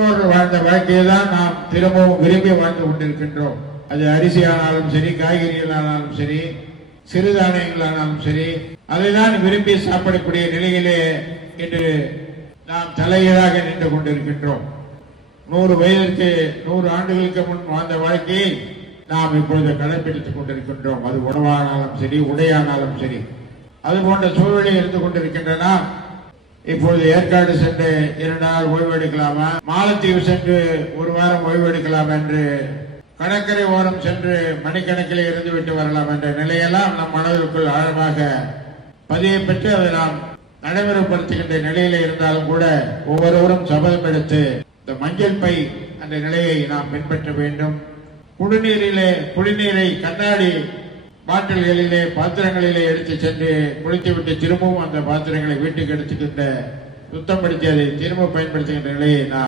முன்னோர்கள் வாழ்ந்த வாழ்க்கையை தான் நாம் திரும்பவும் விரும்பி வாழ்ந்து கொண்டிருக்கின்றோம். அது அரிசி ஆனாலும் சரி, காய்கறிகள் ஆனாலும் சரி, சிறுதானியங்கள் ஆனாலும் சரி, அதைதான் விரும்பி சாப்பிடக்கூடிய நிலையிலே இன்று நாம் தலைகீழாக நின்று கொண்டிருக்கின்றோம். 100 வயதிற்கு 100 ஆண்டுகளுக்கு முன் வாழ்ந்த வாழ்க்கையை நாம் இப்பொழுது கடைபிடித்துக் கொண்டிருக்கின்றோம். அது உணவானாலும் சரி, உடையானாலும் சரி, அது போன்ற சூழ்நிலை இருந்து கொண்டிருக்கின்றன. இப்பொழுது ஏற்காடு சென்று 2 நாள் ஓய்வெடுக்கலாமா, மாலத்தீவு சென்று 1 வாரம் ஓய்வெடுக்கலாம் என்று, கடற்கரை ஓரம் சென்று மணிக்கணக்கில் இருந்துவிட்டு வரலாம் என்ற நிலையெல்லாம் நம் மனதிற்குள் ஆழமாக பதிய பெற்று அதை நாம் நடைமுறைப்படுத்துகின்ற நிலையில இருந்தாலும் கூட ஒவ்வொருவரும் சபதம் எடுத்து இந்த மஞ்சள் பை அந்த நிலையை நாம் பின்பற்ற வேண்டும். குடிநீரை கண்ணாடி பாட்டில்களிலே, பாத்திரங்களிலே எடுத்து சென்று குளித்துவிட்டு திரும்பவும் அந்த பாத்திரங்களை வீட்டுக்கு எடுத்துக்கின்ற சுத்தப்படுத்தி அதை திரும்ப பயன்படுத்துகின்ற நிலையை நாம்